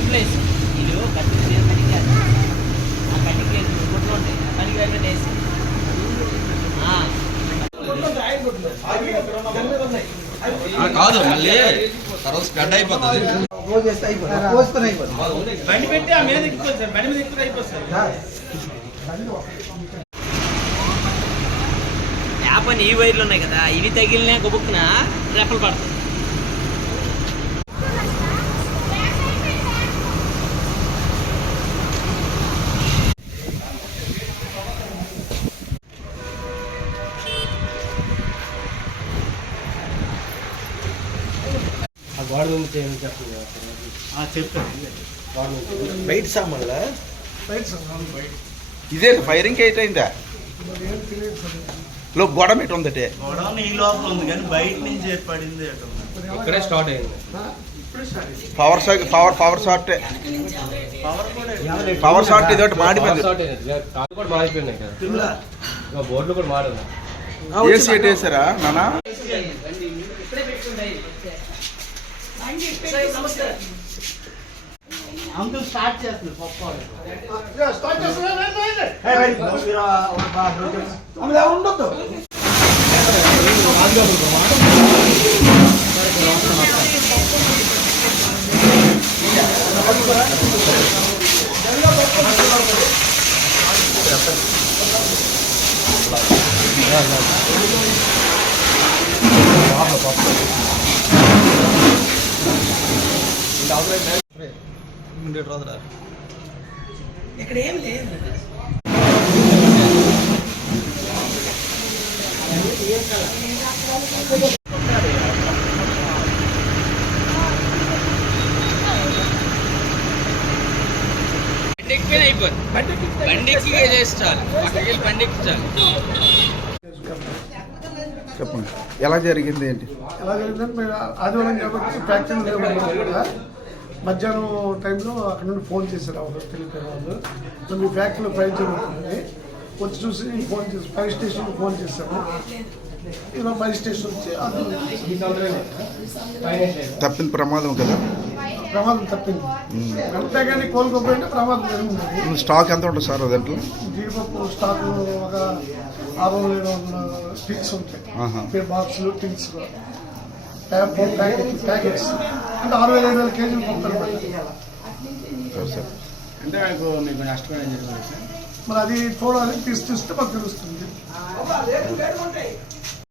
గుడ్లేసి ఇదిగో ఆ ఉంటాయి. కాదు మళ్ళీ తర్వాత స్ప్రెడ్ అయిపోతుంది. బండి పెట్టి ఆ మీద బండి మీద ఎక్కువ అయిపోతుంది ఈ వైర్లు ఉన్నాయి కదా ఇవి తగిలినా గొబుక్కున రెప్పలు పడుతుంది పడతాయి బయట సామాన్ల? ఇదే ఫైరింగ్ ఎయిట్ అయిందా లో గొడవ పెట్టి ఉందటే గొడవ ఈ లోపల ఉంది కానీ బయట నుంచి ఏర్పడింది ఇక్కడే స్టార్ట్ అయింది power shot power power shot power కూడా పవర్ షాట్ ఇది ఒకటి మాడిపోయింది కూడా మారిపోయినాయి కదా. బోర్డులు కూడా మారింది ఏసీ ఎట్ వేసారా నానా అంకుల్ స్టార్ట్ చేస్తుంది పప్పు ఉండొద్దు ఇక్కడ ఏం లేదు పక్కకి చెప్పండి. ఎలా జరిగింది ఏంటి? ఎలా జరిగిందంటే ఆదివారం కాబట్టి ఫ్యాక్టరీ లేవు కూడా మధ్యాహ్నం టైంలో అక్కడ నుండి ఫోన్ చేశారు ఒక తెలియని వాళ్ళు మీ ఫ్యాక్టరీలో ఫైర్ జరుగుతుంది. వచ్చి చూసి ఫోన్ చేసి ఫైర్ స్టేషన్కి ఫోన్ చేశాను ఇలా ఫైర్ స్టేషన్ వచ్చి తప్పింది ప్రమాదం కదా? ప్రమాదం తప్పింది. అంతే కానీ కోలుకోపోయింటే ప్రమాదం స్టాక్ ఎంత ఉంటుంది సార్ దాంట్లో? జీడిపప్పు స్టాక్ ఒక ఆరు వందల టిక్స్ ఉంటాయి. బాక్సులు టిక్స్. ఫోర్ ప్యాకెట్స్ అంటే ఆరు వేల ఐదు వేల కేజీలు పంపుతారు అంటే మీకు నష్టపోయిన మరి అది చూడాలి తీసి చూస్తే మాకు తెలుస్తుంది.